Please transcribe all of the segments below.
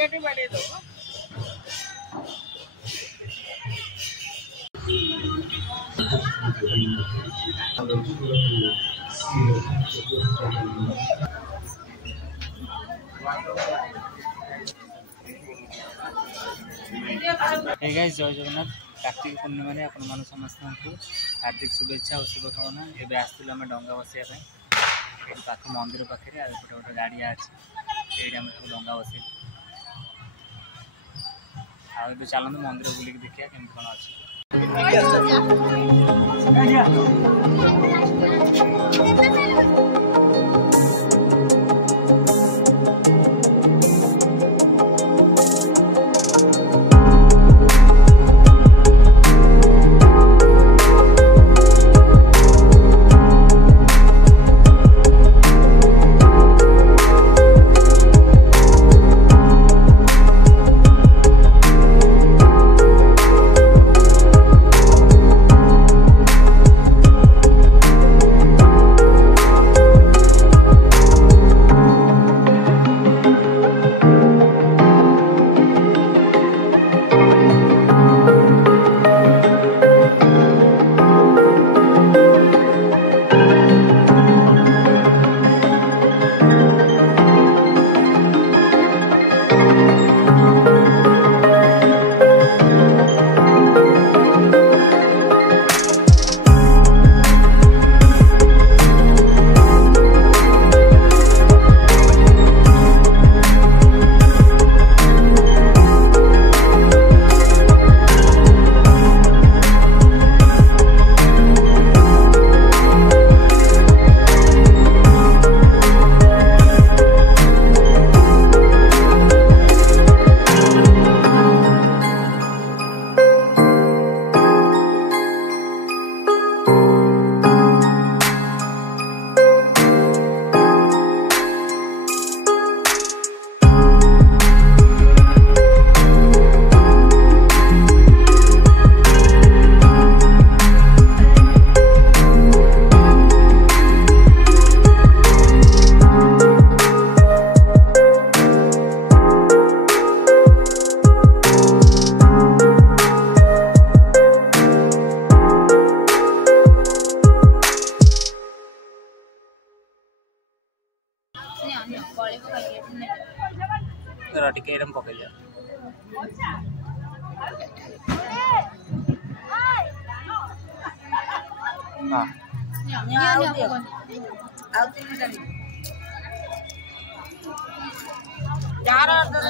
Hey guys जय जगन्नाथ कार्तिक पूर्णिमा रे आपण मान समस्त को हार्दिक शुभेच्छा और शुभकामना। एबे आस्तिल आम डंगा बसैया ये पाख मंदिर पाखे गोटे गोटे गाड़िया अच्छे ये सब डंगा बस आगे चलते मंदिर बुलिक देखिए केमती कौन अच्छे। टिके पकड़ लिया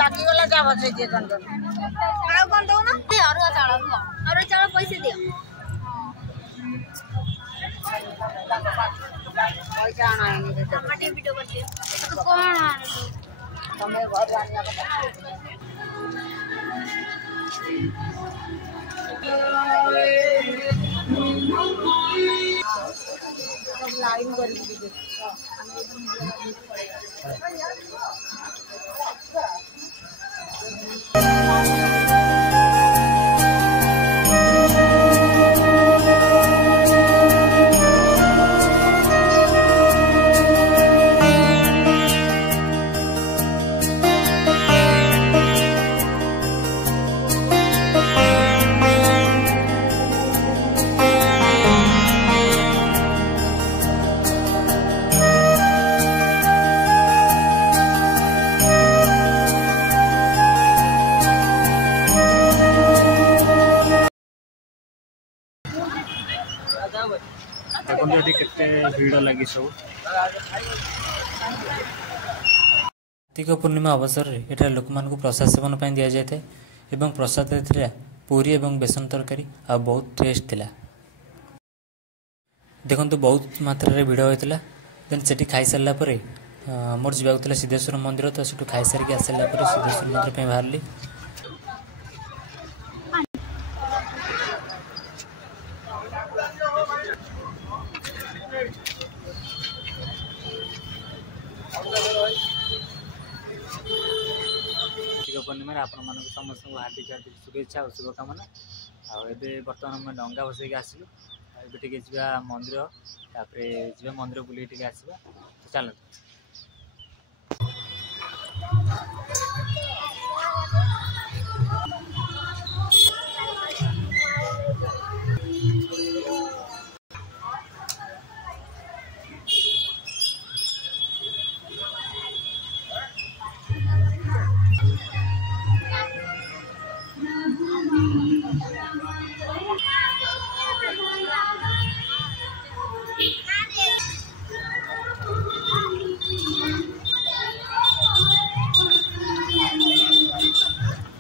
लगिगला जा बसै दिए कौन दो ना चाउल पैसे दियो पैसा आना टमाटे वीडियो कर दियो कौन आना समय घर आनिया लाइन कर भीड़ लगी सब कार्तिक पूर्णिमा अवसर में एटा लोक मान प्रसाद सेवन दि जाए एवं प्रसाद पूरी एवं बेसन तरकारी आ बहुत टेस्ट थिला। देखो बहुत मात्रा रे भीड़ होता देन से खाई सारा पर मोर जावाक सिद्धेश्वर मंदिर तो से खाई सारिक आसारा पर सिद्धेश्वर मंदिर पे बाहरली। पूर्णिमा आपण मान समस्त हार्दिक हार्दिक शुभेच्छा और शुभकामना। बर्तमान आम डंगा बसैक आसलु ए जा मंदिर तापर मंदिर बुले आसवा चल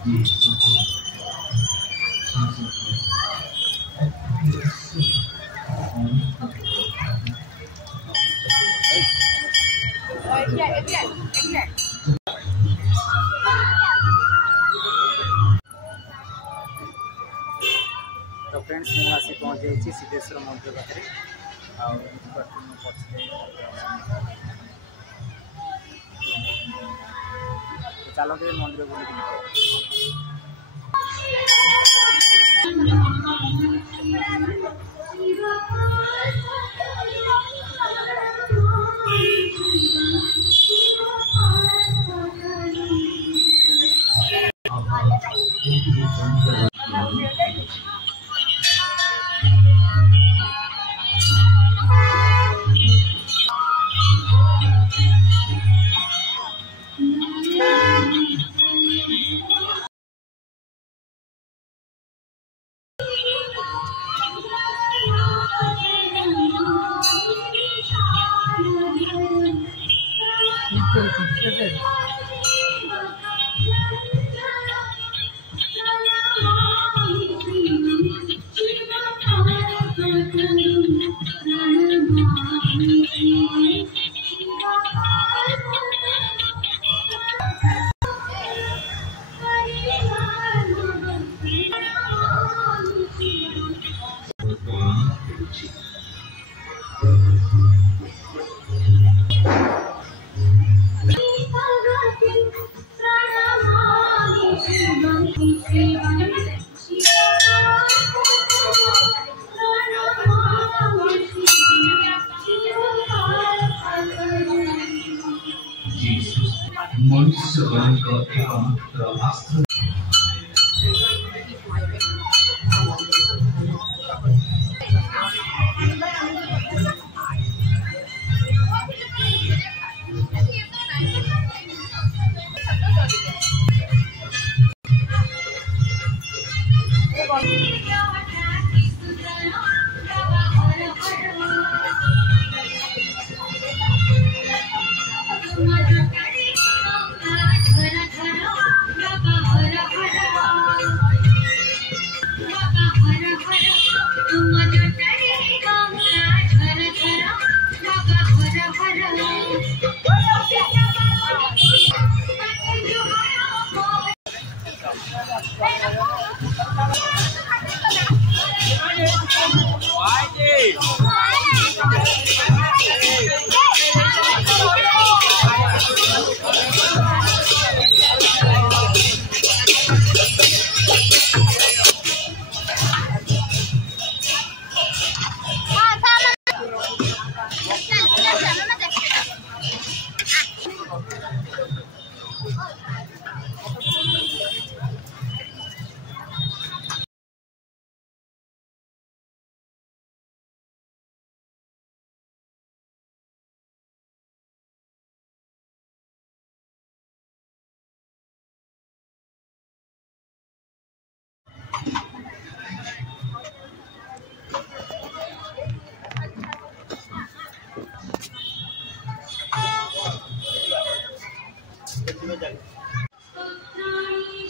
तो फ्रेंड्स मुझे आसी पहुँच जाइए सिद्धेश्वर मंदिर पाखे चलते मंदिर बुले मनुष्य का एकमात्र अस्त्र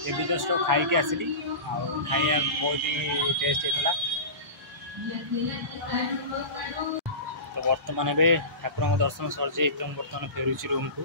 ये जस्ट खाई के आसली खाइया बहुत ही टेस्ट होता। तो बर्तमान ठाकुर दर्शन सर बर्तमान फेरुची रूम को।